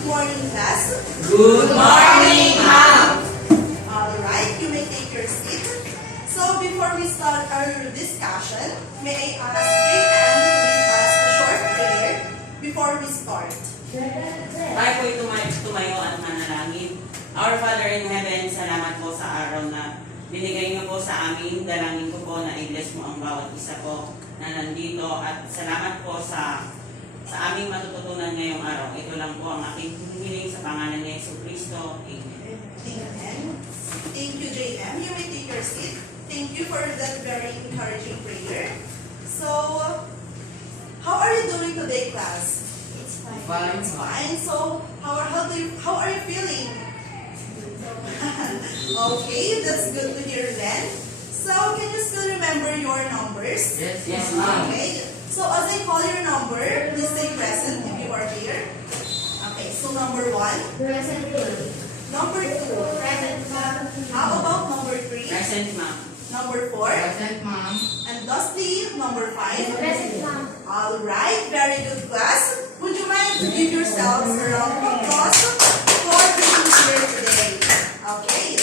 Good morning, class. Good morning, ma'am. Alright, you may take your seat. So before we start our discussion, may I ask JM to lead us a short prayer before we start. Tayo po'y tumayo at manalangin. Our Father in Heaven, salamat po sa araw na binigay niyo po sa amin. Dalangin ko po na i-bless mo ang bawat isa po na nandito. At salamat po sa aming matututunan ngayong araw. Ito lang po ang aking hinihiling sa pangalan ni Yesu Cristo. Amen. Amen. Thank you, JM. You may take your seat. Thank you for that very encouraging prayer. So, how are you doing today, class? It's fine. It's fine. So, how are you feeling? Okay, that's good to hear then. So, can you still remember your numbers? Yes, ma'am. Okay. So, as I call your number, please say present if you are here. Okay, so number 1. Present. Number 2. Present, ma'am. How about number 3? Present, ma'am. Number 4. Present, ma'am. And lastly, number 5. Present, ma'am. Alright, very good, class. Would you mind to give yourselves a round of applause for being here today? Okay.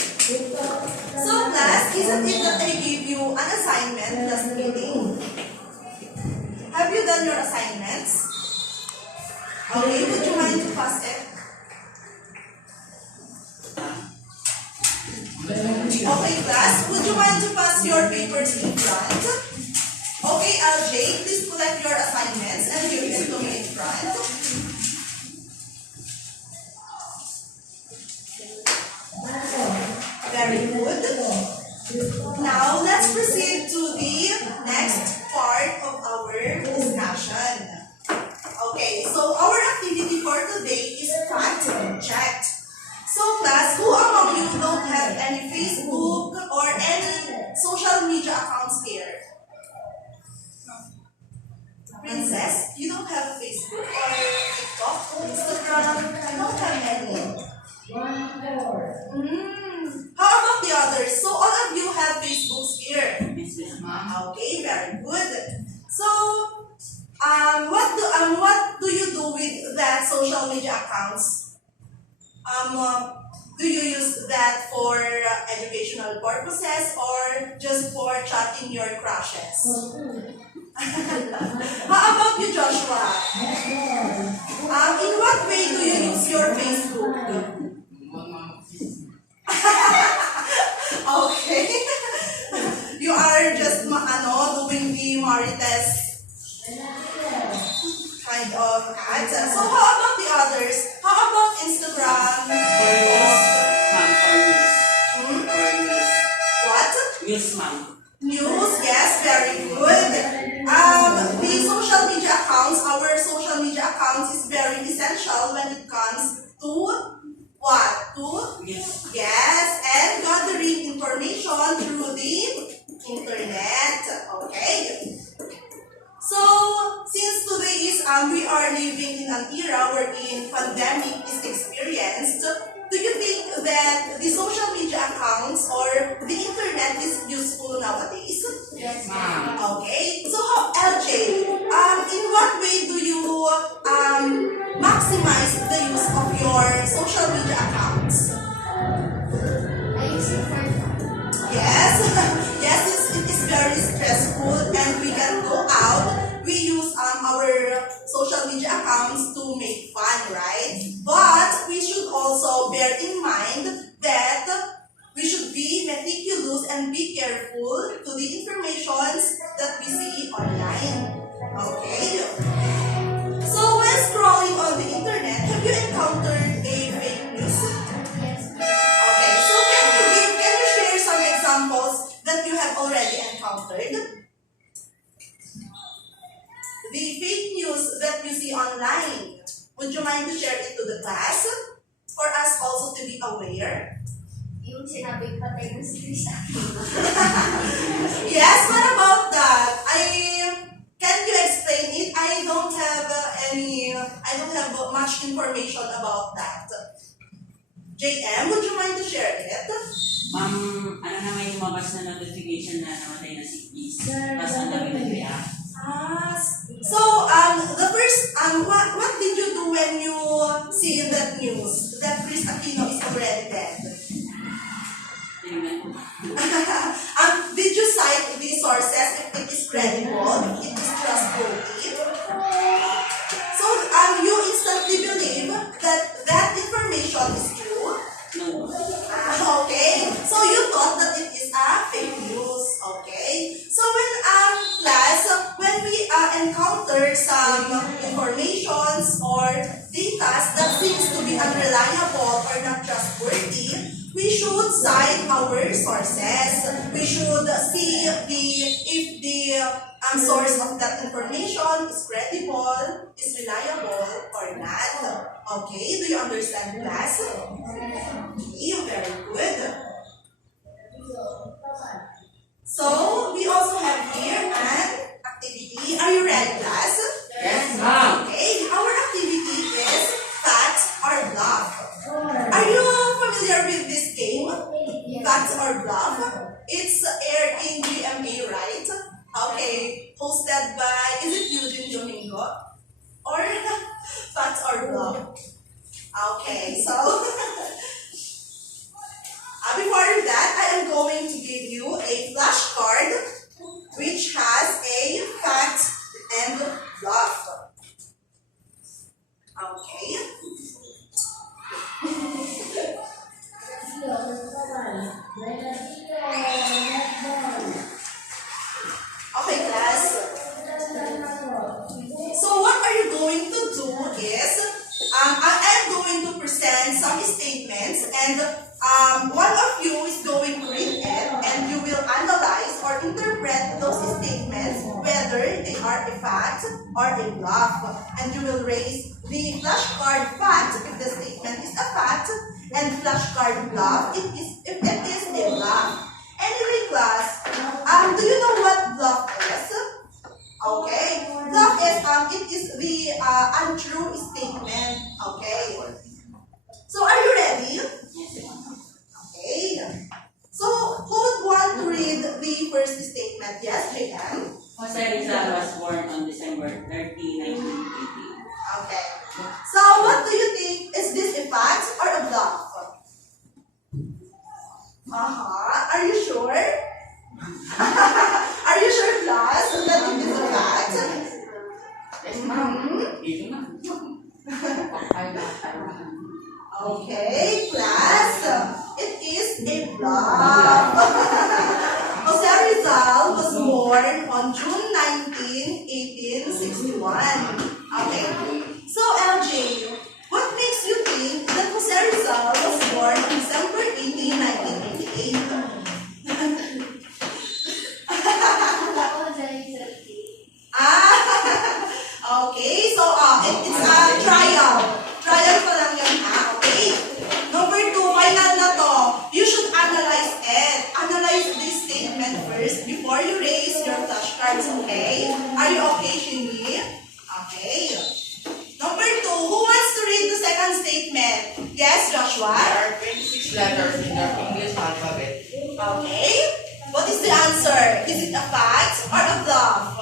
So, class, isn't it that I gave you an assignment last meeting? Have you done your assignments? Okay, would you mind to pass it? Okay, class, would you mind to pass your papers in front? Okay, LJ, please collect your assignments and give it to me in front. Very good. Now, let's proceed to the next part of our discussion. Okay, so our activity for today is fact checked. So class, who among you don't have any Facebook or any social media accounts here? Princess, you don't have Facebook or TikTok, Instagram? I don't have any. How about the others? So all of you have Facebooks here. Yes, ma'am. Okay, very good. So, what do you do with that social media accounts? Do you use that for educational purposes or just for chatting your crushes? How about you, Joshua? In what way do you use your Facebook? Okay. You are just doing the Marites kind of ads. So how about the others? How about Instagram? For news, ma'am. For news. Hmm? For news. What? News, ma'am. News, yes, very good. The social media accounts, our social media accounts is very essential when it comes to what? To Yes. yes, and gathering information through the internet. Okay. So, since today is we are living in an era wherein pandemic is experienced, do you think that the social media accounts or the internet is useful nowadays? Yes, Ma'am. Okay. So, how, LJ, in what way do you maximize the use of your social media accounts? I use it for fun. Yes, yes, it is very stressful and we can go out. We use our social media accounts to make fun, right? But we should also bear in mind that we should be meticulous and be careful to the informations that we see online. Okay? So when scrolling on the internet, have you encountered a fake news? Yes. Okay, so can you share some examples that you have already encountered? The fake news that you see online, would you mind to share it to the class for us also to be aware? Yung sinabing patay ng sa Yes, what about that? Can you explain it? I don't have much information about that. JM, would you mind to share it? Ma'am, ano naman yung mabas na notification na namatay na si Peace? Tapos ang dami nag-react. So, the first, what did you do when you see that some informations or data that seems to be unreliable or not trustworthy, we should cite our sources. We should see if the source of that information is credible, is reliable, or not. Okay, do you understand, class? Okay, very good. So, we also have here an activity. Are you ready, class? Yes, ma'am. Okay, our activity is fact or bluff. Are you familiar with this game? Fact or bluff? It's aired in GMA, right? Okay, hosted by, is it Eugene Domingo? Or fact or bluff? Okay, so before that, I am going to give you a flashcard which has a fact and bluff. Okay. Okay, class. So what are you going to do is, I am going to present some statements and one of you is going to read it and you will analyze or interpret those statements whether they are a fact or a bluff. And you will raise the flashcard fact if the statement is a fact and flashcard bluff if it is a bluff. Anyway, class, do you know what bluff is? Okay, bluff is it is the untrue statement. Okay. So are you ready? Okay. So who would want to read the first statement? Yes, JM. Jose Rizal was born on December 30, 1980. Okay. So what do you think? Is this a fact or a bluff? Are you sure? Are you sure, class, that it is a fact? Yes, ma'am. Okay, class. It is a bluff. Jose Rizal was born on June 19, 1861. Okay. So, LJ, what makes you think that Jose Rizal was born on December 18, 1988? Okay, so it's a trial. Trial pa lang yan, ha? Okay. Number 2, final na to. You should analyze it. Analyze this statement first before you raise your flashcards, okay? Are you okay, Shindy? Okay. Number 2, who wants to read the second statement? Yes, Joshua? There are 26 letters in the English alphabet. Okay. What is the answer? Is it a fact or a bluff?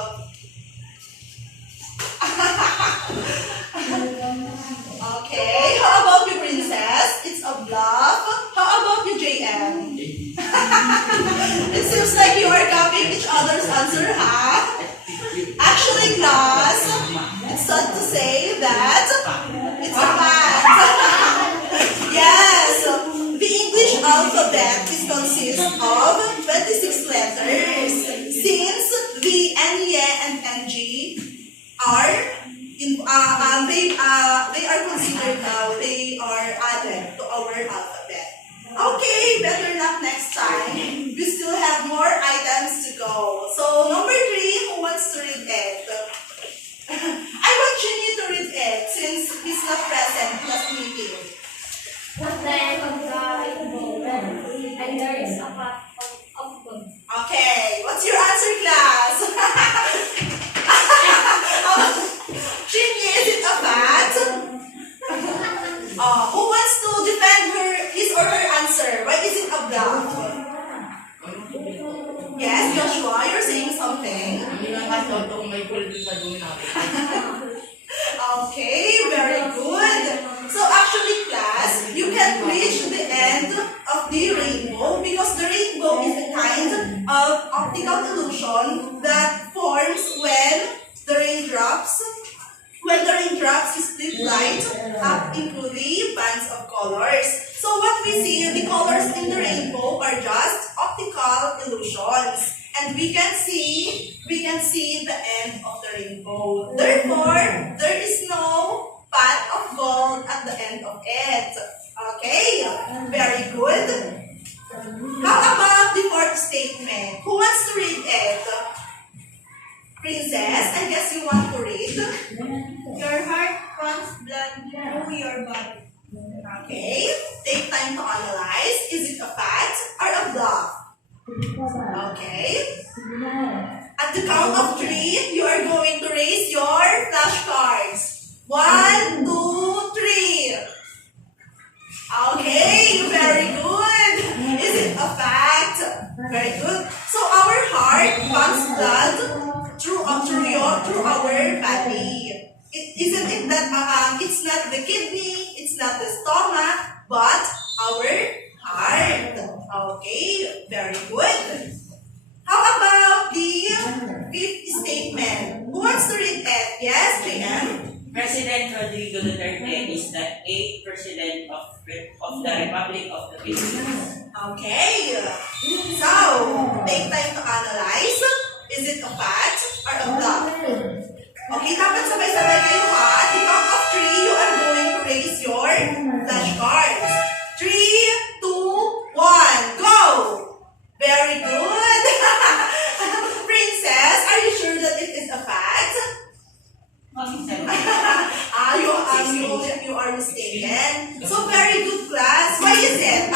Okay. How about you, Princess? It's a bluff. How about you, JM? It seems like you are copying each other's answer, huh? Actually, class, it's sad to say that it's a fact. Yes. The English alphabet is consists of 26 letters. Since the N, Y, and NG are they are considered now, they are added to our alphabet. Okay, better luck next time. We still have more items to go. So number 3, who wants to read it? I want Chinny to read it since he's not present in last meeting. The plan of the rainbow, and there is a path of God. Okay, what's your answer, class? Chinny, is it a fact? Who wants to defend his or her answer? Why is it a bluff? Yes, Joshua, you're saying something. Hindi lang kasi itong may pulbi sa dulo natin. Okay, very good. So actually, class, you can reach the end of the rainbow because the rainbow is a kind of optical illusion that forms when the raindrops split light up into the bands of colors. So what we see, the colors in the rainbow are just optical illusions. and we can see the end of the rainbow. Therefore, there is no pot of gold at the end of it. Okay, very good. How about the fourth statement? Who wants to read it? Princess, I guess you want to read. Your heart pumps blood through your body. Okay, take time to analyze. Is it a fact or a bluff? Okay. At the count of 3, you are going to raise your flashcards. 1, 2, 3. Okay, very good. Is it a fact? Very good. So our heart pumps blood through our body. Isn't it that it's not the kidney, it's not the stomach, but our heart. Okay, very good. How about the fifth statement? Who wants to read it? Yes, JM? President Rodrigo Duterte is the 8th President of the Republic of the Philippines. Okay. So, take time to analyze. Is it a fact or a bluff? Okay, dapat sabay-sabay kayo ha. At the count of 3, you are going to raise your flashcards. 3, 2, 1, go! Very good. Princess, are you sure that it is a fact? You are mistaken. So very good class. Why is it?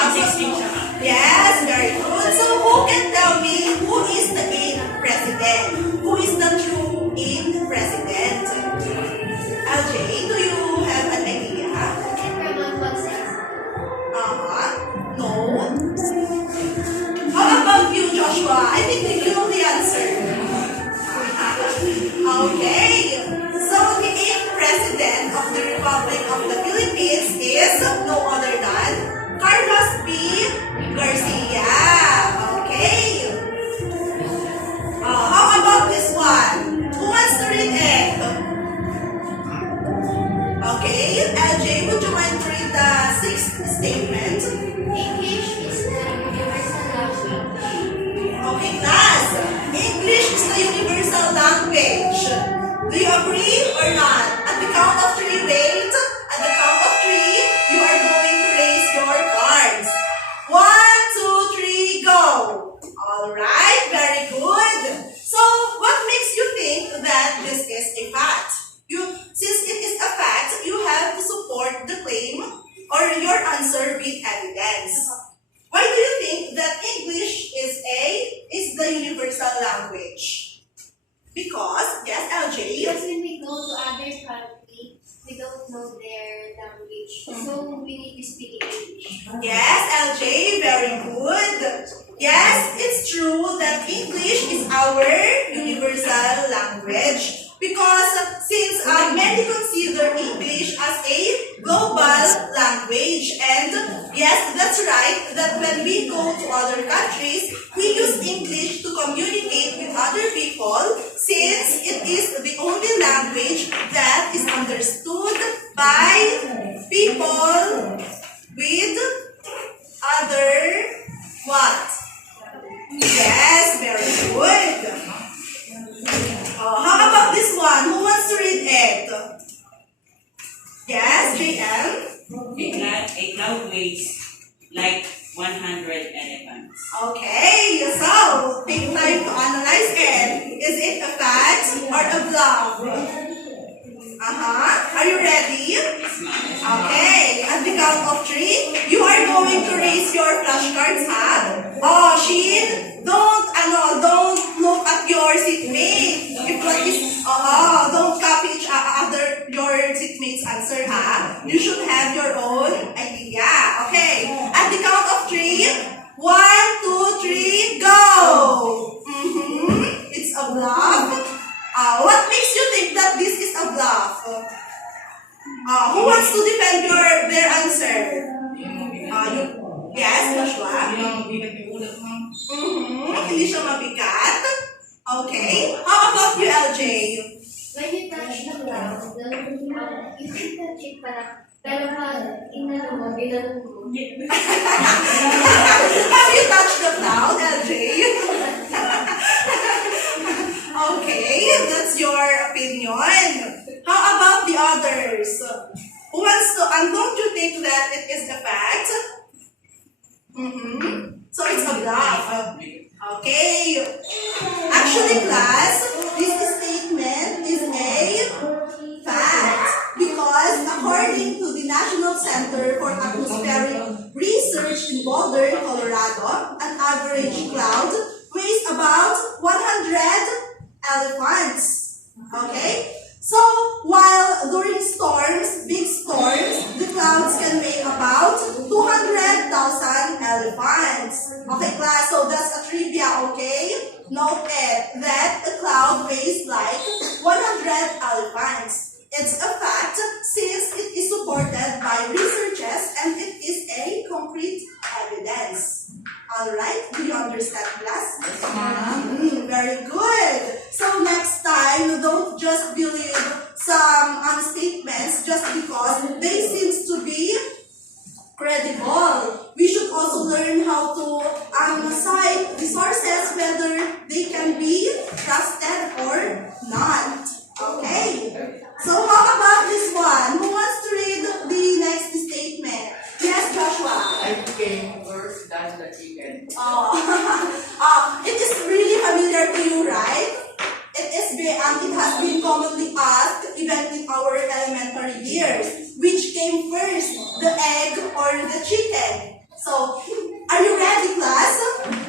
Yes, very good. So who can tell me who is the 8th president? Who is the true 8th president? LJ, do you have an idea? No. How about you, Joshua? I think you know the answer. Okay. So the 8th president of the Republic of the Philippines is no other than Carlos P. Garcia. Okay. How about this one? Who wants to read it? Okay. LJ, would you mind to read the 6th statement? English is the universal language. Okay, class. English is the universal language. Do you agree or not? At the count of 3, wait. At the count of 3, you are going to raise your cards. 1, 2, 3, go. Alright, very good. So, what makes you think that this is a fact? Since it is a fact, you have to support the claim or your answer with evidence. Why do you think that English is the universal language? Because, yes, LJ. Because when we go to other countries, we don't know their language. So we need to speak English. Yes, LJ, very good. Yes, it's true that English is our universal language. Because since many consider English as a global language, and yes, that's right, that when we go to other countries, we use English to communicate with other people since it is the only language that is understood by people with other what? Yes, very good. How about this one? Who wants to read it? Yes, JM? A cloud weighs like 100 elephants. Okay, so take time to analyze it. Is it a fact or a bluff? Are you ready? Okay, at the count of 3, you are going to raise your flashcards, ha? Oh, Shin, don't look at your seatmate. If what is, don't copy each other, your seatmate's answer, ha? You should have your own idea. Okay, at the count of 3, 1, 2, 3, go! It's a bluff. What makes you think that this is a bluff? Who wants to defend their answer? Yes, Joshua? Hindi siya mabigat. Okay. How about you, LJ? When you touch the ground, you can touch it parang, pero pag inano mo, binanong mo. Have you touched the cloud, LJ? average cloud weighs about 100 elephants. Okay? So, while during storms, big storms, the clouds can weigh about 200,000 elephants. Okay, class, so that's a trivia, okay? Note it, that a cloud weighs like 100 elephants. It's a fact since it is supported by researchers and it is a concrete evidence. Alright, do you understand, class? Very good. So next time, don't just believe some statements just because they seem to be credible. We should also learn how to cite the sources, whether they can be trusted or not. Okay? So how about this one? Who wants to read the next statement? Yes, Joshua. I became worse than the chicken. It is really familiar to you, right? It has been commonly asked even in our elementary years. Which came first, the egg or the chicken? So, are you ready, class?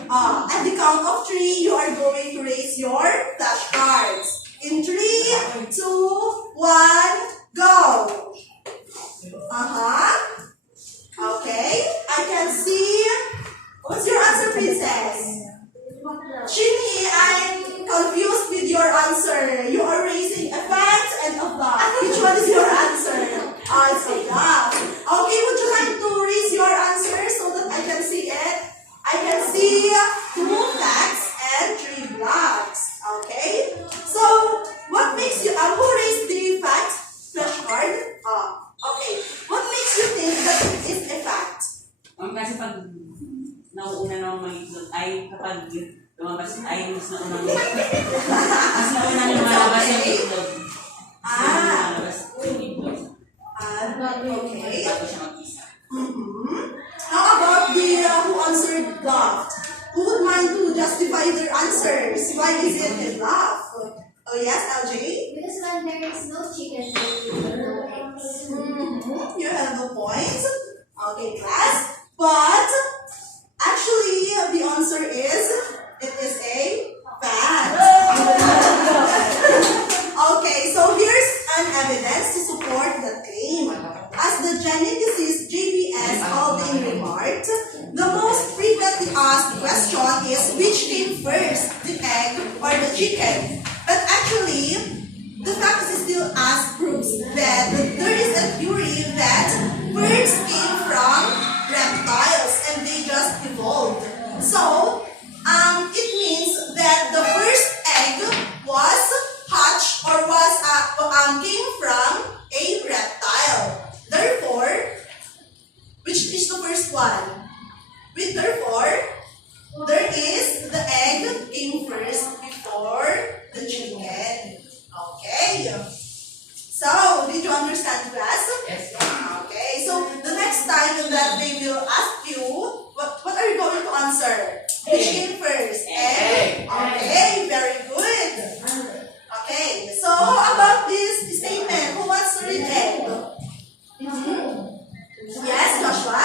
At the count of 3, you are going to raise your flashcards. In 3, 2, 1, go! Okay, I can see. What's your answer, princess? Shinny, I'm confused with your answer. You are raising a fact and a bluff. Which one is your answer? It's a bluff. Okay, would you like to raise your answer so that I can see it? I can see 2 facts and 3 bluffs. Okay? So, what makes you, who raised the fact flashcard? Okay. What makes you think that it is a fact? Kasi pag nauuna na may itlog, ay kapag lumabas, ay mas naunang mas naunang lumalabas yung itlog. Okay. Bago siya mag-isa. How about the who answered bluff? Who would mind to justify their answers? Why is it a bluff? Oh yes, LJ? Because when there is no chicken, there is no eggs. You have a point. Okay, class. But actually, the answer is it is a fact. Okay, so here's an evidence to support the claim. As the geneticist JBS Aldin remarked, the most frequently asked question is which came first, the egg or the chicken? But actually, the fact is still asked proves that there is a theory that birds came from reptiles and they just evolved. So, it means that the first egg was hatched or was came from a reptile. Therefore, which is the first one? Therefore, there is the egg came first before the chicken. Okay. So, did you understand, class? Yes, Okay. So, the next time that they will ask you, what are you going to answer? Which came first? Egg. Okay. Very good. Okay. So, how about this statement? Who wants to read egg? Yes, Joshua?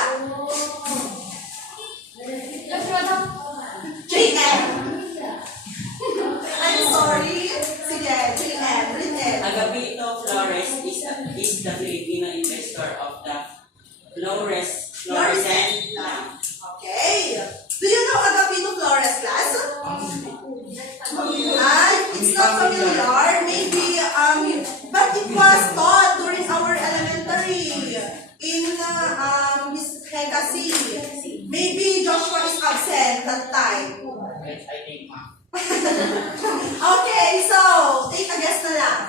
JM. I'm sorry. Sige, JM. Read egg. Agapito Flores is the Filipino investor of the fluorescent lamp. Okay. Do you know Agapito Flores, class? It's not familiar. Maybe, but it was taught during our elementary in Miss Hekasi. Maybe Joshua is absent that time. I think, ma'am. Okay, so, take a guess na lang.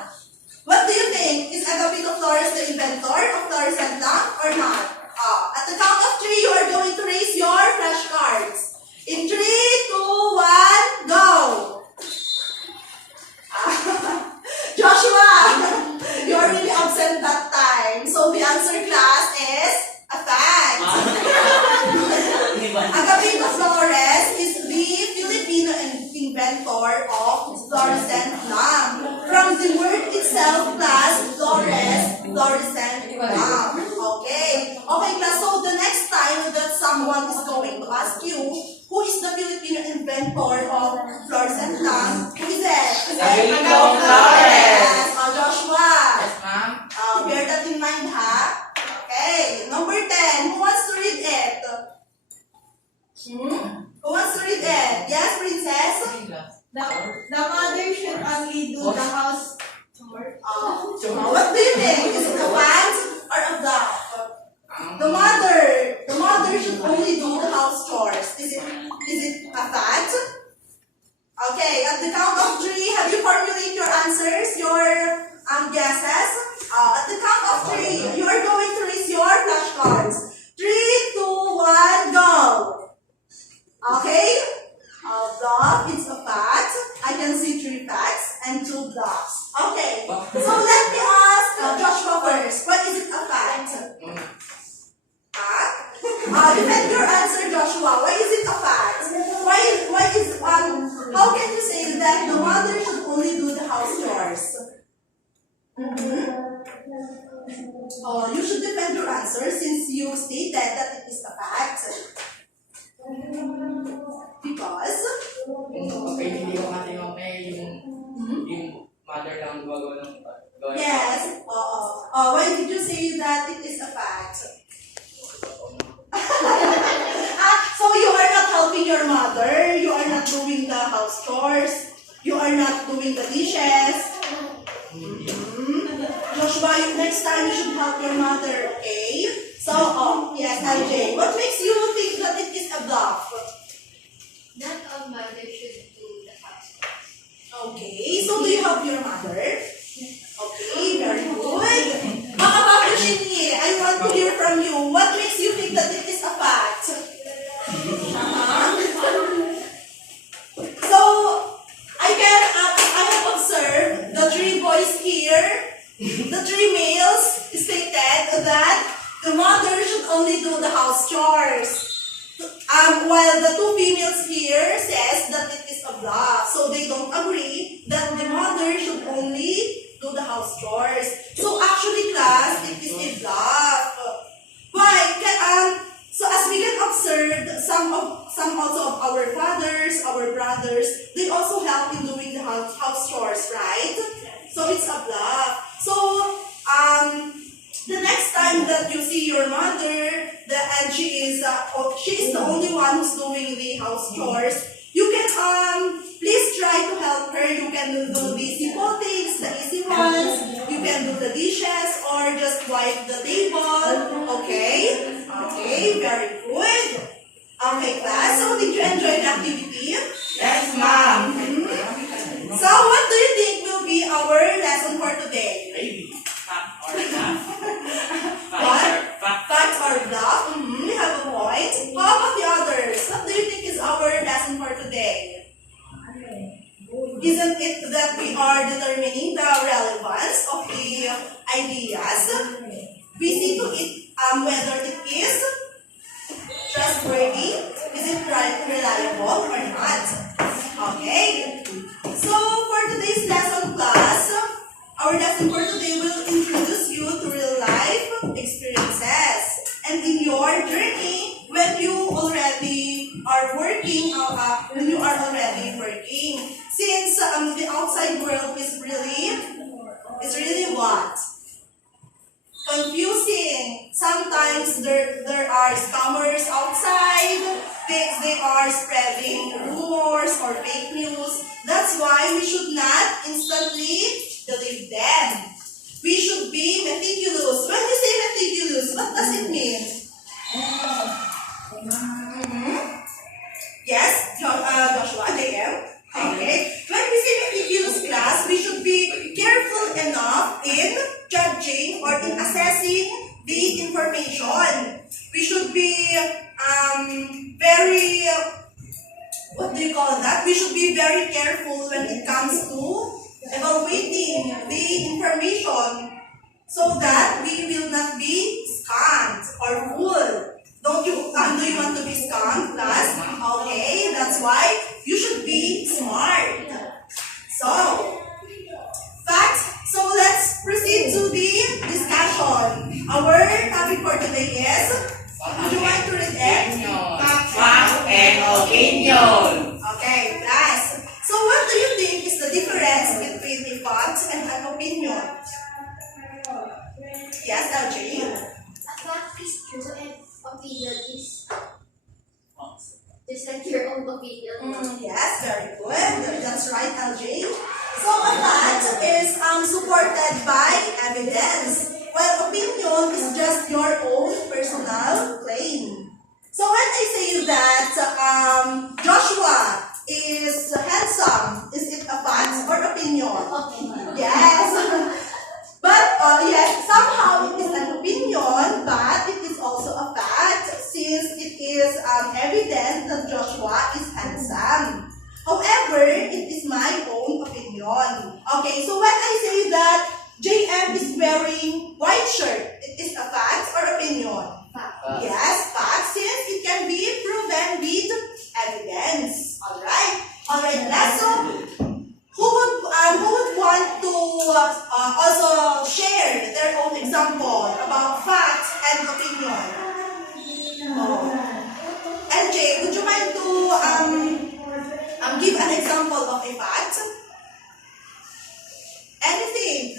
What do you think? Is Agapito Flores the inventor of fluorescent lamp or not? At the count of 3, you are going to raise your flashcards. In 3, 2, 1, go! Joshua, you are really absent that time. So the answer, class, is a fact. Agapito Flores is the Filipino inventor of fluorescent lamp. From the word itself, class, fluorescent lamp. Okay. Okay, class. So the next time that someone is going to ask you, who is the Filipino inventor of fluorescent lamp. Who is it? Gabinong Flores. Yes, Joshua. Yes, ma'am. Bear that in mind, ha? Okay, number 10. Who wants to read it? Who wants to read it? Yes, Princess? The mother should only do the house chore. What do you think? Is it a fact or a bluff? The mother should only do the house chores. Is it a fact? Okay, at the count of 3, have you formulated your answers, your guesses? At the count of 3, you are going to raise your flashcards. 3, 2, 1, go! Okay? Bluff, it's a fact. I can see 3 facts and 2 bluffs. Okay, so let me ask Joshua first. What is it a fact? Defend your answer, Joshua. Why is it a fact? How can you say that the mother should only do the house chores? You should defend your answer since you stated that it is a fact. Because? Okay, hindi ko kasi yung mother lang gumagawa ng gawa. Yes. Why did you say that it is a fact? So you are not helping your mother, you are not doing the house chores, you are not doing the dishes. Joshua, next time you should help your mother, okay? So, yes, LJ, what makes you think that it is a bluff? Not all mothers should do the house chores. Okay, so do you help your mother? Okay, very good. How about you, Shinyi? I want to hear from you. What makes you think that it is a fact? So, I have observed the 3 boys here, the 3 males stated that the mother should only do the house chores. While the 2 females here says that it is a bluff. So they don't agree that the mother should only do the house chores. So actually, class, it is a bluff. Why? So as we can observe, some also of our fathers, our brothers, they also help in doing the house chores, right? So it's a bluff. So the next time that you see your mother, and she is the only one who's doing the house chores, you can please try to help her. You can do the simple things, the easy ones. You can do the dishes or just wipe the table. Okay? Okay, very good. Okay, class. So did you enjoy the activity? Yes, ma'am. So what do you think will be our lesson for today? Maybe. Fact or bluff? Fact or bluff? You have a point. How about the others? What do you think is our lesson for today? Isn't it that we are determining the relevance of the ideas? We see to it whether it is trustworthy, is it reliable or not? Okay. So for today's lesson class, our lesson for today will introduce you to real life experiences. And in your journey, when you already are working, since the outside world is really what? Confusing. Sometimes there are scammers outside. They are spreading rumors or fake news. That's why we should not instantly believe them. We should be meticulous. When we say meticulous, what does it mean? Yes, Joshua, JM. Okay. When we say meticulous, class, we should be careful enough in judging or in assessing the information. We should be very, what do you call that? We should be very careful when it comes to evaluating the information so that we will not be scammed or fooled. Do you want to be scammed, class? Okay, that's why you should be smart. So, so let's proceed to the discussion. Our topic for today is, would you want to read it? Fact and opinion. Okay. evidence, while opinion is just your own personal claim. So when I say that Joshua is handsome, is it a fact or opinion? Yes. But yes, somehow it is an opinion, but it is also a fact since it is evident that Joshua is handsome. However, it is my own opinion. Okay, so when I say that JM is wearing white shirt, it is a fact or opinion? Yes, fact, since it can be proven with evidence. Alright, let's so who would want to also share their own example about facts and opinion? Oh. LJ, would you mind to give an example of a fact? Anything?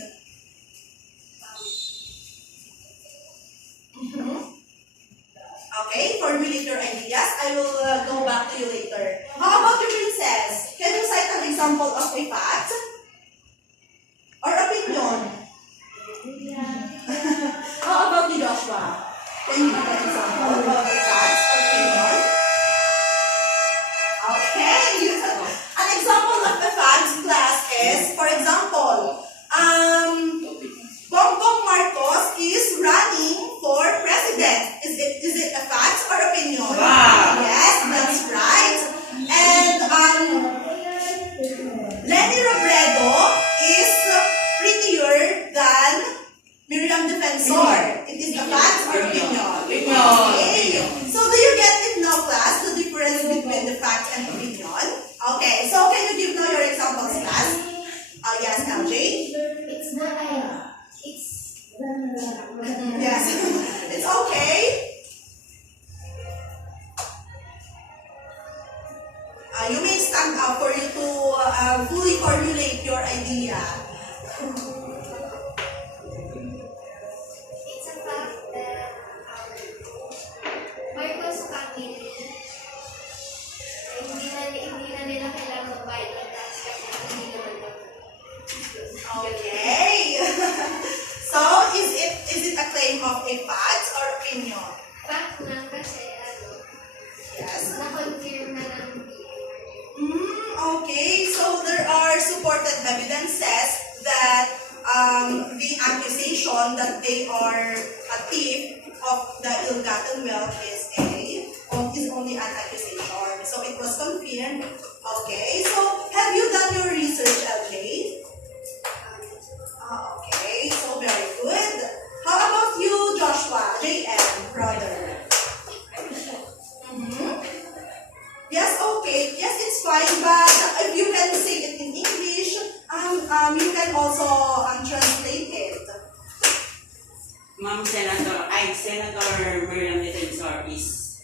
Okay, formulate your ideas. I will go back to you later. How about you, Princess? Can you cite an example of a fact? Or opinion? How about you, Joshua? Can you give an example of a fact or opinion? Okay. An example of a fact class is, for example, Bongbong Marcos is running for president. Is it a fact or opinion? Wow. Yes, that's right. And Lenny Robredo is prettier than Miriam Defensor. It is a fact or opinion? Okay. So do you get it now, class, the difference between the fact and opinion? Okay, so can you give now your examples, class? Yes, LJ? It's not Yes, it's okay. You may stand up for you to fully formulate your idea. It's a fact that Marcos family hindi na nila kailangan magbayad ng tax kasi hindi naman daw. Okay. So, is it a claim of a fact or opinion? Fact na kasi Yes. na-confirm na ng Okay, so there are supported evidences that the accusation that they are a thief of the ill-gotten wealth is only an accusation. So it was confirmed. Okay, so have you done your research, LJ? Okay, so very good. How about you, Joshua, JM, brother? Yes, okay. Yes, it's fine. But if you can say it in English, you can also translate it. Ma'am Senator Miriam Defensor is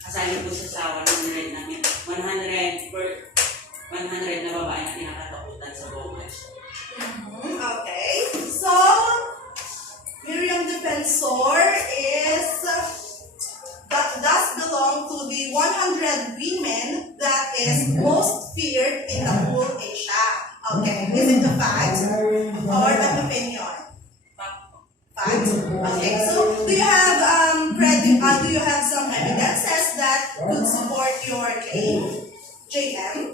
kasali po siya sa 100 na babae na tinakatakutan sa buong Asia. Okay. So, Miriam Defensor does belong to the 100 women that is most feared in the whole Asia. Okay. Is it a fact or an opinion? Fact. Okay. So, do you have some evidences that could support your claim? JM?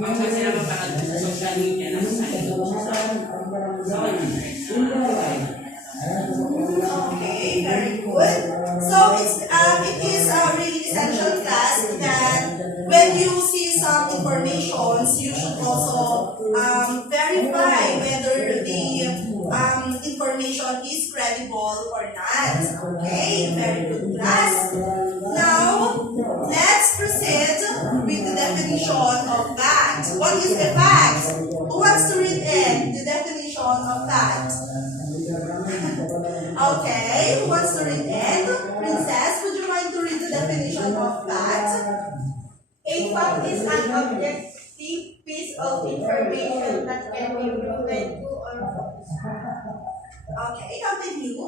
Ma'am, kasi napapanood ko sa social media na kasali po siya sa 100. Okay, very good. So it is really essential, class, that when you see some information, you should also verify whether the information is credible or not. Okay, very good, class. Now, let's proceed with the definition of fact. What is a fact? Who wants to read in the definition of fact? Okay, who wants to read it? Princess, would you mind to read the definition of fact? A fact is an objective piece of information that can be proven true or false. Okay, continue.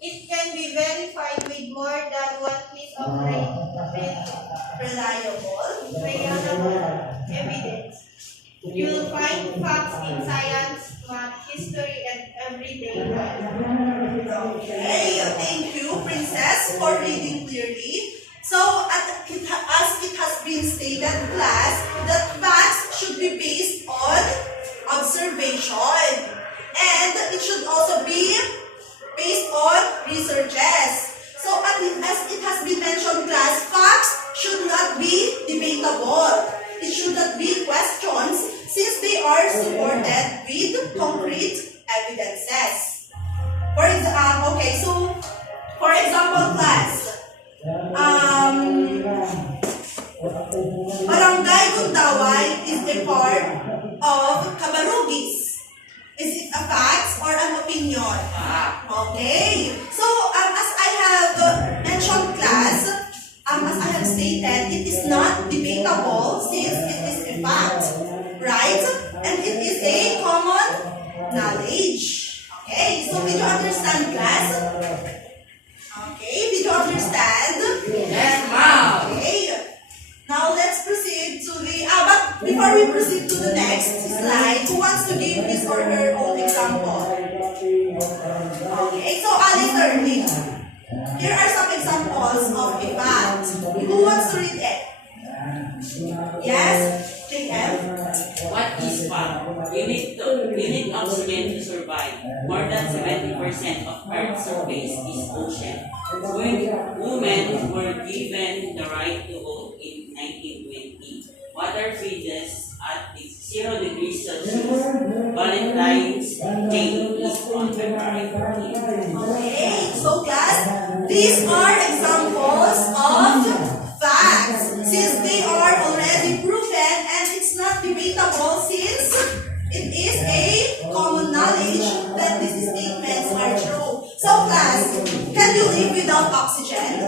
It can be verified with more than one piece of Reliable. reliable evidence. You'll find facts in science, math, history, and everyday life. Okay, thank you, Princess, for reading clearly. So, as it has been stated, class, that facts should be based on observation. And it should also be based on researches. So, as it has been mentioned, class, facts should not be debatable. It should not be questions since they are supported with concrete evidences. For example, for example, class, Barangay Gundaway is a part of Cabarugis. Is it a fact or an opinion? Okay. So, as I have mentioned, class, as I have stated, it is not debatable since it is a fact, right? And it is a common knowledge. Okay. So, did you understand, class? Okay. Did you understand? Yes, ma'am. Okay. Now let's proceed to the, but before we proceed to the next slide, who wants to give his or her own example? Okay, so Alice early. Here are some examples of a fact. Who wants to read it? Yes, JM? What is fact? You need oxygen to survive. More than 70% of Earth's surface is ocean. When women were given the right to vote in 1920, water freezes at 0 degrees Celsius. Valentine's Day is on February 14th. Okay, so class, these are examples of facts since they are already proven and it's not debatable since it is a common knowledge that these statements are true. So class, can you live without oxygen?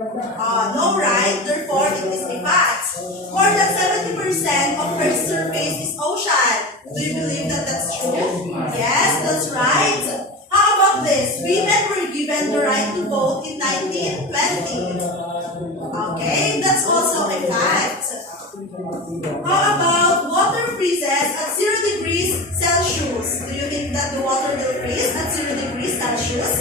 No, right? Therefore, it is a fact. More than 70% of Earth's surface is ocean. Do you believe that that's true? Yes, that's right. How about this? Women were given the right to vote in 1920. Okay, that's also a fact. How about water freezes at 0 degrees Celsius? Do you think that the water will freeze at 0 degrees Celsius?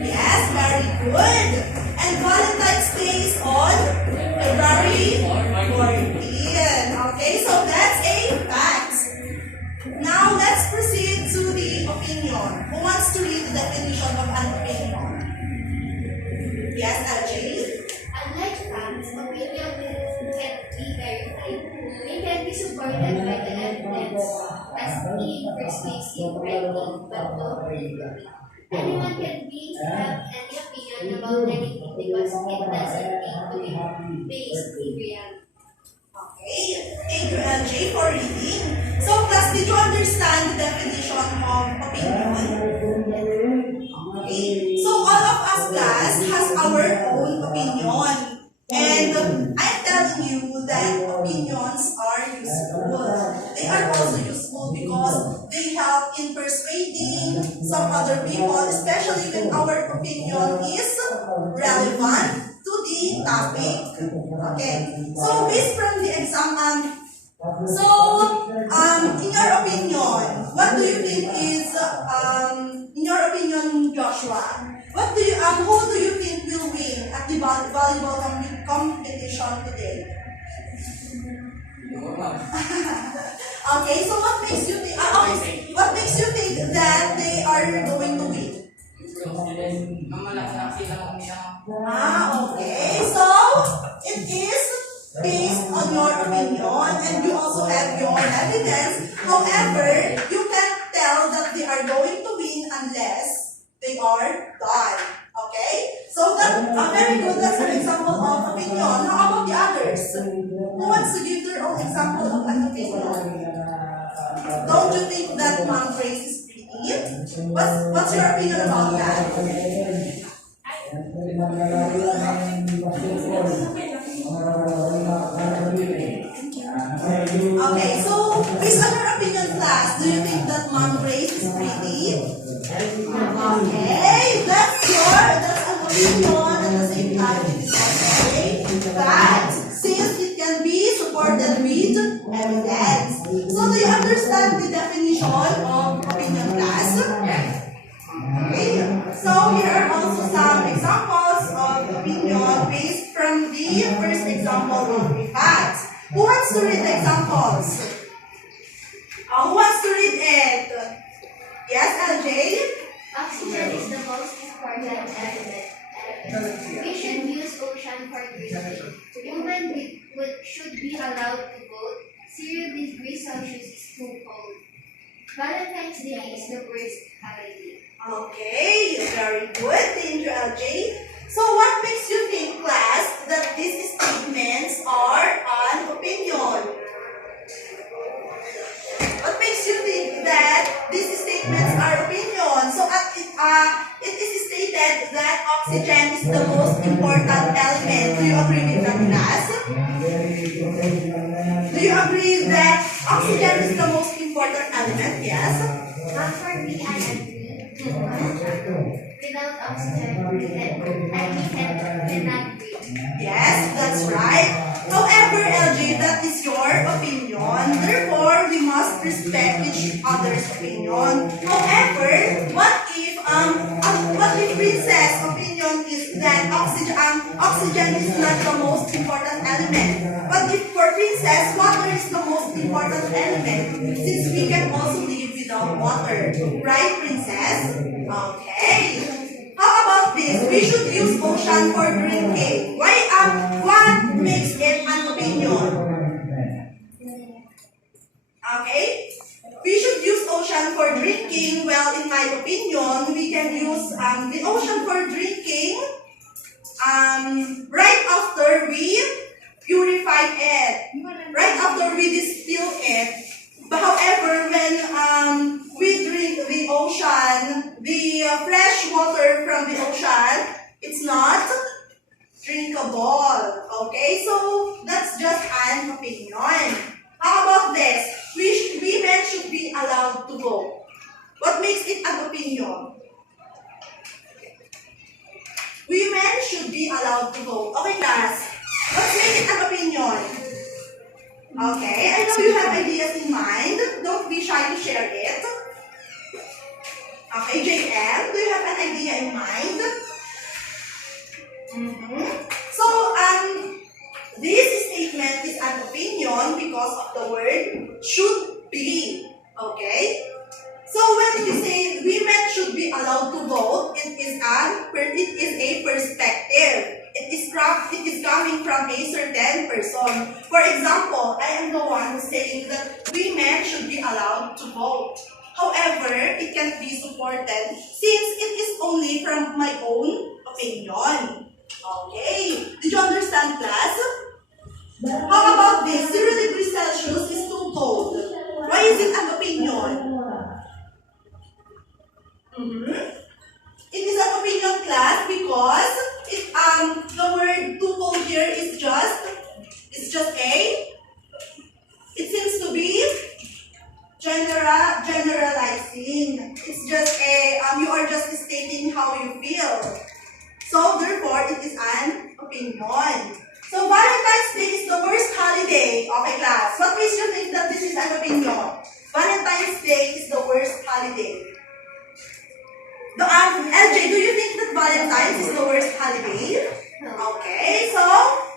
Yes, very good. And Valentine's Day is on February 14. Okay, so that's a fact. Now let's proceed to the opinion. Who wants to read the definition of an opinion? Yes, LJ? Unlike facts, opinion can be verified. They can be supported by the evidence as being persuasive, writing, but not legally. Anyone can have any opinion about anything because it doesn't need to be based in reality. Okay, thank you LJ for reading. So class, did you understand the definition of opinion? Okay, so all of us class has our own opinion. And I'm telling you that opinions are useful. They are also useful because they help in persuading some other people, especially when our opinion is relevant to the topic. Okay, so based from the exam, in your opinion, what do you think is, in your opinion, Joshua, who do you think will win at the volleyball competition today? Okay, so what makes you think? What makes you think that they are going to win? Okay, so it is based on your opinion, and you also have your evidence. However, you can't tell that they are going to win unless they are done. Okay? So that very good. That's an example of opinion. How about the others? Who wants to give their own example of an opinion? Don't you think that Mom Grace is pretty? What's your opinion about that? Okay, so based on your opinion, class, do you think that Mom Grace is pretty? Okay, that's an opinion at the same time it is also a fact since it can be supported with evidence. So do you understand the definition examples? Who wants to read it? Yes, LJ? Oxygen is the most important element. We should use ocean for drinking. Women should be allowed to vote. 0 degrees Celsius is too cold. Valentine's Day is the worst holiday. Okay, very good. Thank you, LJ. So what makes you think, class, that these statements are an opinion? What makes you think that these statements are opinion? So it is stated that oxygen is the most important element. Do you agree with that, class? Do you agree that oxygen is the most important element? Yes? For me, I agree. Without oxygen, we cannot breathe. Yes, that's right. However, LJ, that is your opinion. Therefore, we must respect each other's opinion. However, what if Princess' opinion is that oxygen is not the most important element? But if for Princess, water is the most important element, since we can also live without water, right, Princess? Okay. How about this? We should use ocean for drinking. Why? What makes it an opinion? Okay? We should use ocean for drinking. Well, in my opinion, we can use the ocean for drinking right after we purify it. Right after we distill it. But however, when we drink the ocean, the fresh water from the ocean, it's not drinkable. Okay, so that's just an opinion. How about this? Women should be allowed to vote. What makes it an opinion? Women should be allowed to vote. Okay, class. What makes it an opinion? Okay, I know you have ideas in mind. Don't be shy to share it. Okay, JM, do you have an idea in mind? So, this statement is an opinion because of the word should be. Okay? So, when you say women should be allowed to vote, it is a perspective. It is coming from a certain person. For example, I am the one who's saying that women should be allowed to vote. However, it can't be supported since it is only from my own opinion. Okay, did you understand, class? How about this? 0 degrees Celsius is too cold. Why is it an opinion? It is an opinion, class, because the word too cold here is just it seems to be generalizing. It's just you are just stating how you feel. So therefore, it is an opinion. So Valentine's Day is the worst holiday. Okay, class. What makes you think that this is an opinion? Valentine's Day is the worst holiday. LJ, do you think that Valentine's is the worst holiday? Okay, so,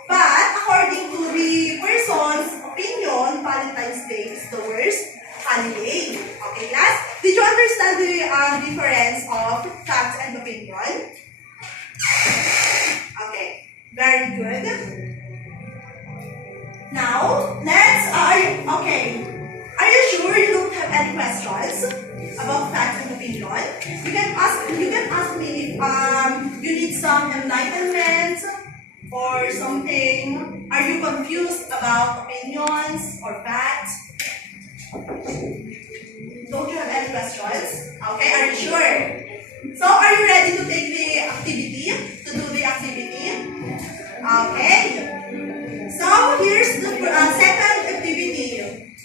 but according to the person's opinion, Valentine's Day is the worst holiday. Okay, class? Did you understand the difference of fact and opinion? Okay, very good. Now, are you sure you don't have any questions about fact and opinion? You can ask me if you need some enlightenment or something. Are you confused about opinions or facts? Don't you have any questions? Okay, are you sure? So, are you ready to take the activity? To do the activity? Okay. So, here's the second activity.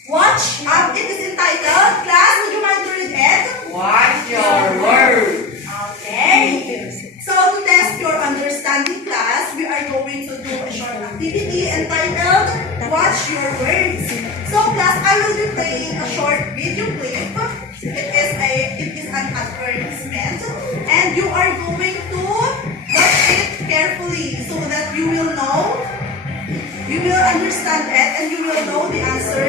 Watch. It is entitled, class, would you mind to read it? Watch your words. Okay. So, to test your understanding, class, we are going to do a short activity entitled, Watch Your Words. So, class, I will be playing a short video clip. It is an advertisement, and you are going to watch it carefully so that you will understand it and you will know the answer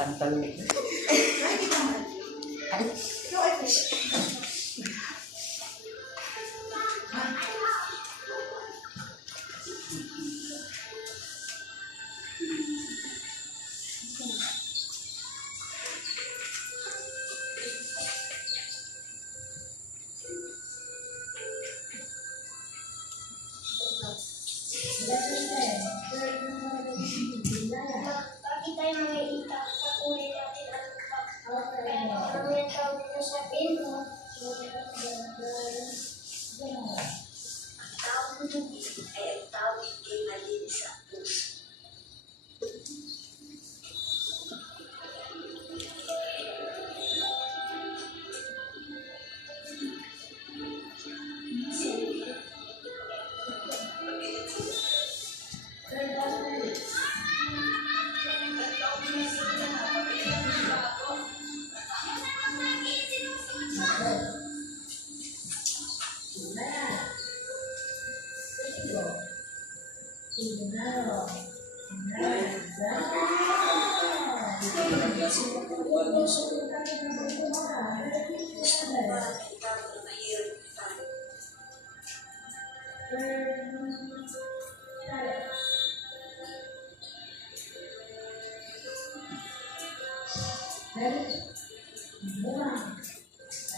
pantalon. Ikaw ay fish. Bakit tayo mga itak? Pakunin natin ang mga tawag mo sa pinto. Ang tawag mo ay ang tawag kay malinis sa puso.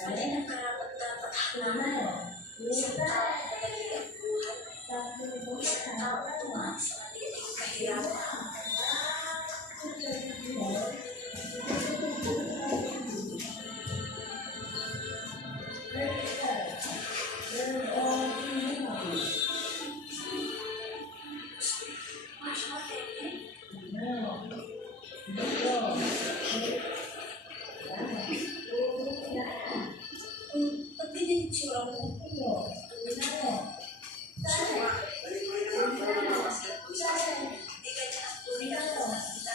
Alin ang karapat-dapat halaman? Isang tao na magaling ang buhay. Isang tao na tumaan sa maliit kahirapan. Pag dinitsura mo, di kanya ang tunay na pagkakita.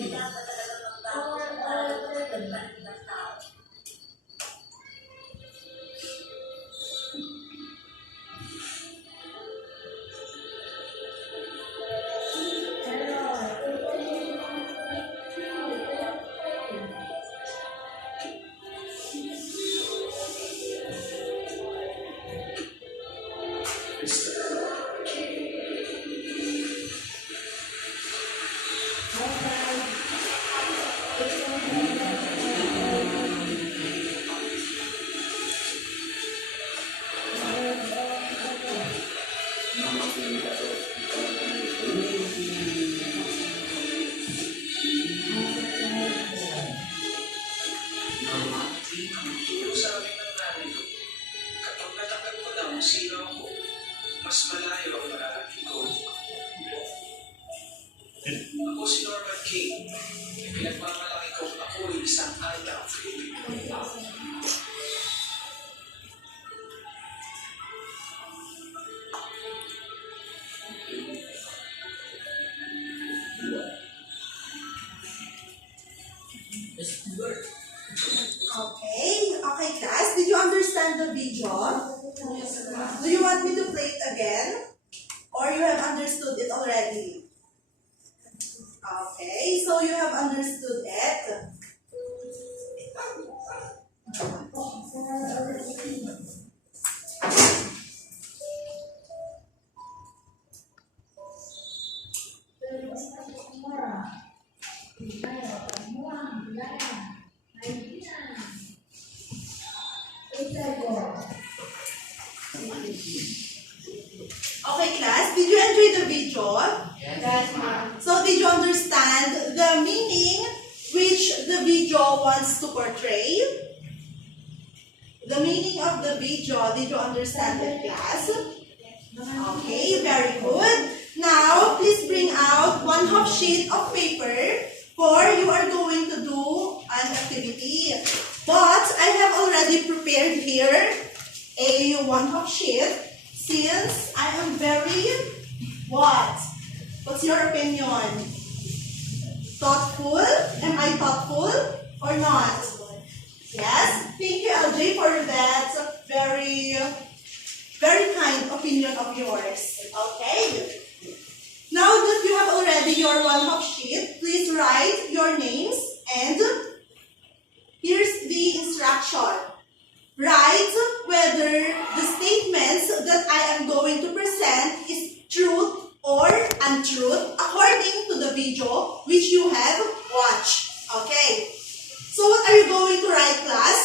Kailangan talaga magbago para magpagpagpag ng tao. Turo sa amin ng nanay ko, kapag natanggal ko na ang sira ko, mas malayo ang mararating ko. Ako si Norman King. Pinagmamalaki kong ako ay isang alta Filipino. Okay, class. Did you understand the video? Do you want me to play it again? Or you have understood it already? Okay, so you have understood it. Okay, class, did you enjoy the video? Yes, ma'am. So, did you understand the meaning which the video wants to portray? The meaning of the video, did you understand it, class? Okay, very good. Now, please bring out 1/2 sheet of paper for you are going to do an activity. But I have already prepared here a 1/2 sheet since I am very, what? What's your opinion? Thoughtful? Am I thoughtful or not? Yes? Thank you, LJ, for that very kind opinion of yours. Okay? Now, your one-half sheet, please write your names and here's the instruction. Write whether the statements that I am going to present is truth or untruth according to the video which you have watched. Okay. So what are you going to write, class?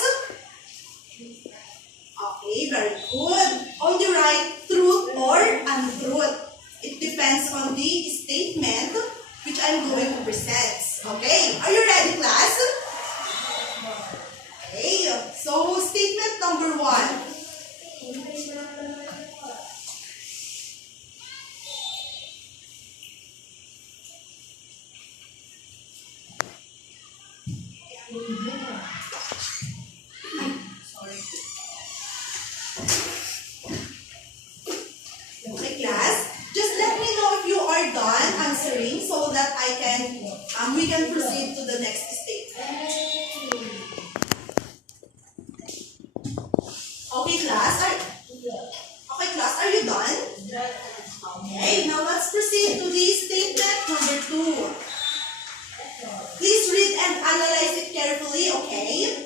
Okay, very good. Only write truth or untruth. It depends on the statement which I'm going to present. Okay, are you ready, class? Okay, so statement number 1. Okay, class. Just let me know if you are done answering so that we can proceed to the next statement. Okay, class. Are you done? Okay, now let's proceed to the statement number 2. Please read and analyze it carefully, okay?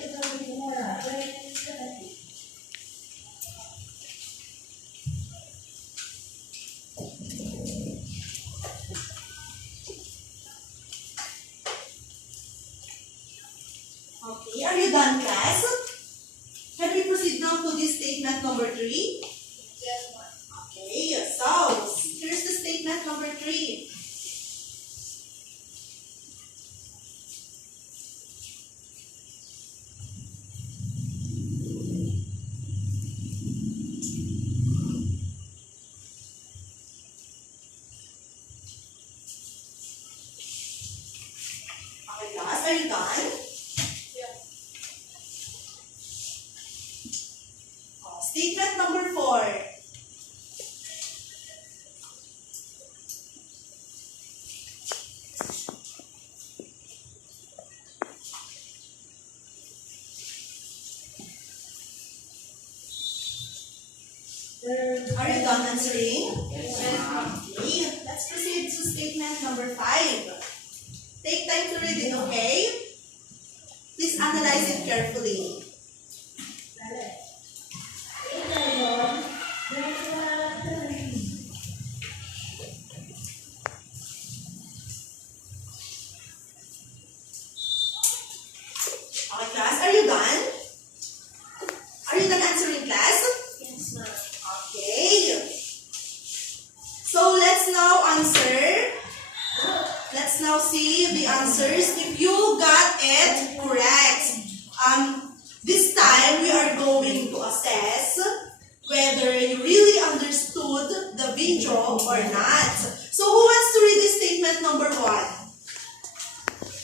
Okay, are you done, class? Can we proceed now to this statement number 3? Yes, ma'am. Okay, so here's the statement number 3. Okay, class, are you done? Statement number 4. Are you done answering? Okay, let's proceed to statement number 5. Take time to read it, okay? Please analyze it carefully. Okay, class, are you done? Are you done answering, class? Yes, ma'am. Okay. So let's now answer. Let's now see the answers. If you got it correct, this time we are going to assess whether you really understood the video or not. So who wants to read the statement number 1?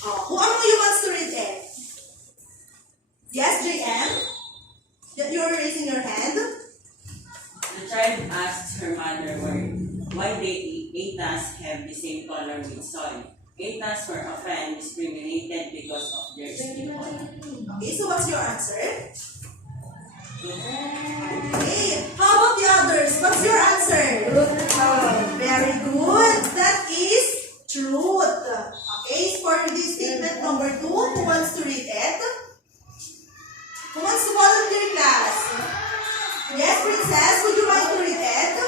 Who among you wants to read it? Yes, JM? You're raising your hand? The child asked her mother why they Atas have the same color with soil. Atas were often discriminated because of their skin color. Okay, so what's your answer? Okay, how about the others? What's your answer? Very good. That is truth. Okay, for this statement number 2, who wants to read it? Who wants to volunteer, class? Yes, Princess, would you like to read it?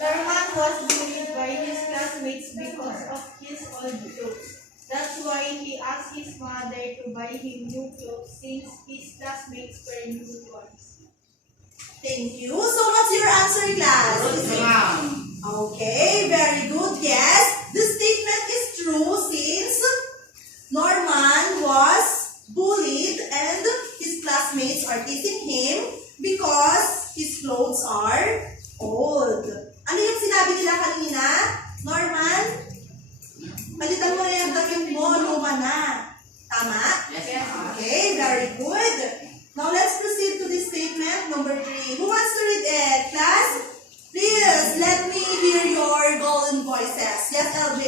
Norman was bullied by his classmates because of his old clothes. That's why he asked his mother to buy him new clothes since his classmates were new ones. Thank you. So what's your answer, class? Okay, very good. Yes, the statement is true since Norman was bullied and his classmates are teasing him because his clothes are old. Ano yung sinabi nila kanina? Norman, palitan mo na yung damit mo, luma na. Tama? Yes, ma'am. Okay, very good. Now let's proceed to this statement number 3. Who wants to read it? Class, please let me hear your golden voices. Yes, LJ?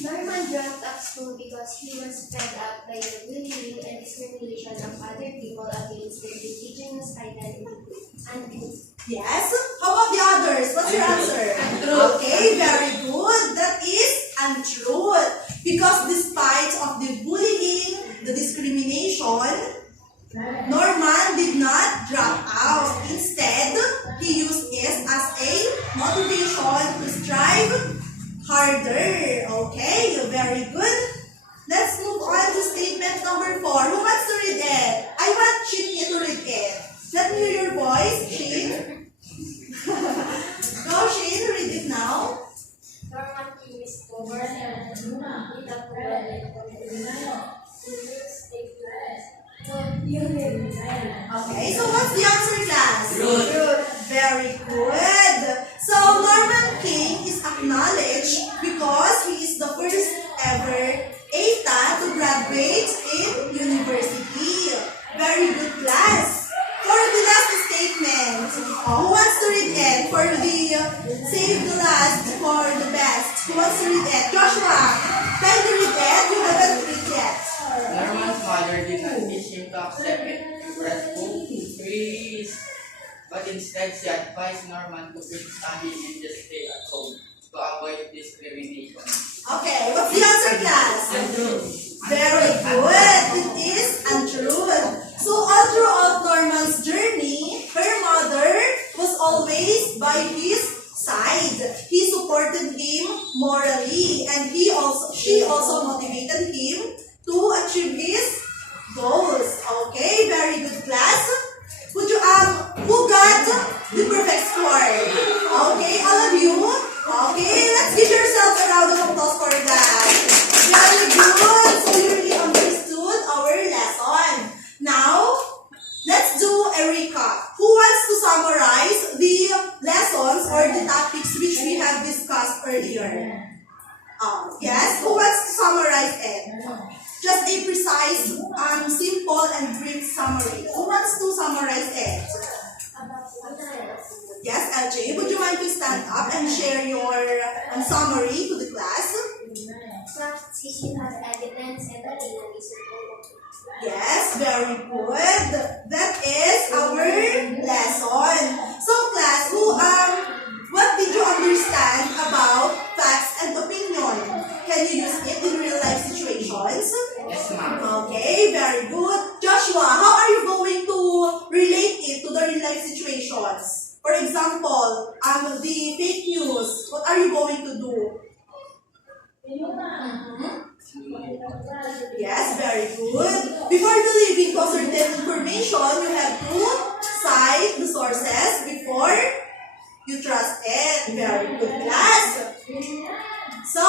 Norman dropped out school because he was fed up by the bullying and discrimination of other people against their indigenous identity and groups. Yes? How about the others? What's your answer? Okay, very good. That is Very good. So Norman King is acknowledged because he is the first ever ETA to graduate in university. Very good, class. For the last statement, who wants to read it? For the save the last for the best. Who wants to read it? Joshua, can you read it? You haven't read yet. Norman's mother did not teach him to accept it as book, but instead she advised Norman to quit studying and just stay at home to avoid discrimination. Okay, what's the answer, class? Very good. It is untrue. So all throughout Norman's journey, her mother was always by his side. He supported him morally, and she also motivated him to achieve his goals. Okay, very good, class. Would you who got the perfect score? Okay, all of you. Okay, let's give yourselves a round of applause for that. Very good. So you really understood our lesson. Now, let's do a recap. Who wants to summarize the lessons or the topics which we have discussed earlier? Yes, who wants to summarize it? Just a precise, simple, and brief summary. Who wants to summarize it? Yes, LJ, would you mind to stand up and share your summary to the class? Facts issue has evidence and the data is supported. Yes, very good. That is our lesson. So, class, what did you understand about facts and opinion? Can you use it in real life situations? Yes, ma'am. Okay, very good. Joshua, how are you going to relate it to the real life situations? For example, the fake news. What are you going to do? Yes, very good. Before believing to a certain information, you have to cite the sources before you trust it. Very good, class. So,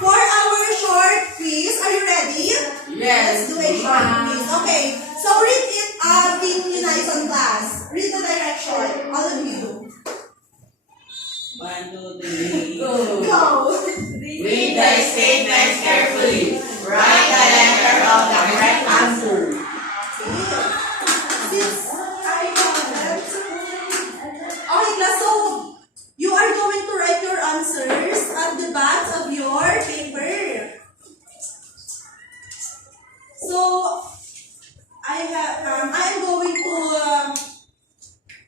for our short quiz, are you ready? Yes, Let's do a short quiz. Okay, so read it in unison, class. Read the direction, all of you. 1, 2, 3. Go. Read the statements carefully. Write the letter of the correct answer. Since I haven't. Okay, class, so you are going to write your answers at the back of your paper. So I am going to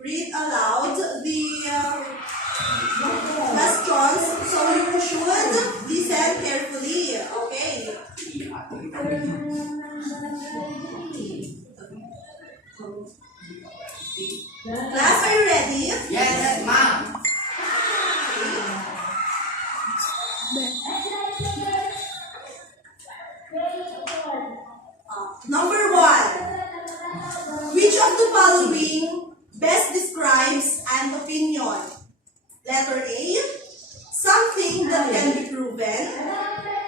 read aloud the questions. So you should listen carefully. Okay. Class, are you ready? Yes, ma'am. Number 1. Which of the following best describes an opinion? Letter A, something that can be proven.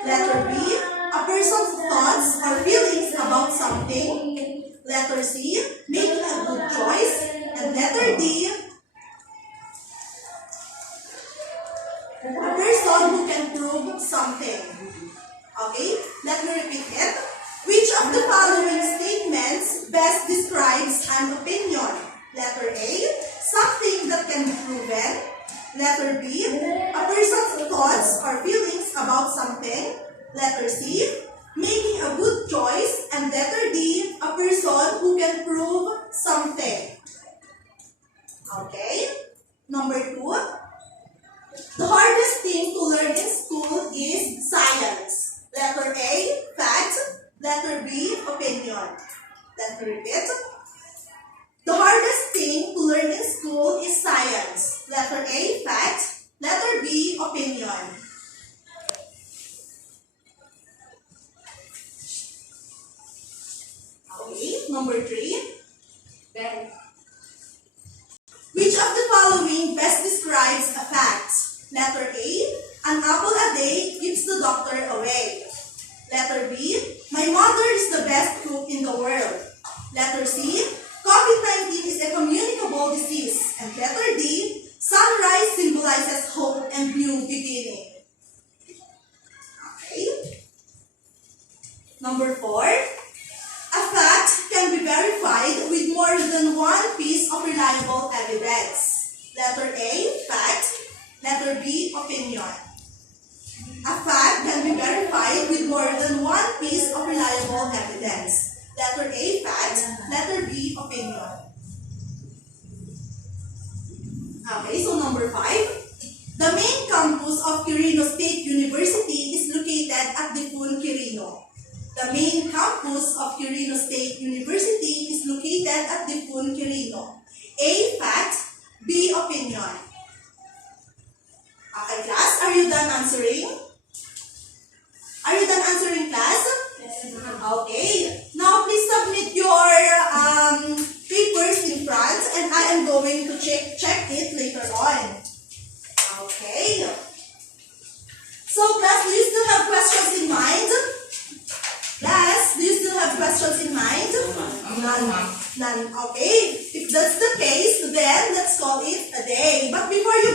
Letter B, a person's thoughts or feelings about something. Letter C, making a good choice. And letter D, a person who can prove something. Okay, let me repeat it. Which of the following statements best describes an opinion? Letter A, something that can be proven. Letter B, a person's thoughts or feelings about something. Letter C, making a good choice. And letter D, a person who can prove something. Okay, number 2. The hardest thing to learn in school is science. Letter A, fact. Letter B, opinion. Let me repeat. The hardest thing to learn in school is science. Letter A, fact. Letter B, opinion. Okay, number 3. Which of the following best describes a fact? Letter A, an apple a day keeps the doctor away. Letter B, my mother is the best cook in the world. Letter C, COVID-19 is a communicable disease. And Okay, so number 5. The main campus of Quirino State University is located at Dipun, Quirino. The main campus of Quirino State University is located at Dipun, Quirino. A. Fact. B. Opinion. Okay, class, are you done answering? Are you done answering, class? Okay. Now, please submit your papers in front, and I am going to check it later on. Okay. So, class, do you still have questions in mind? Class, do you still have questions in mind? None. Okay. If that's the case, then let's call it a day. But before you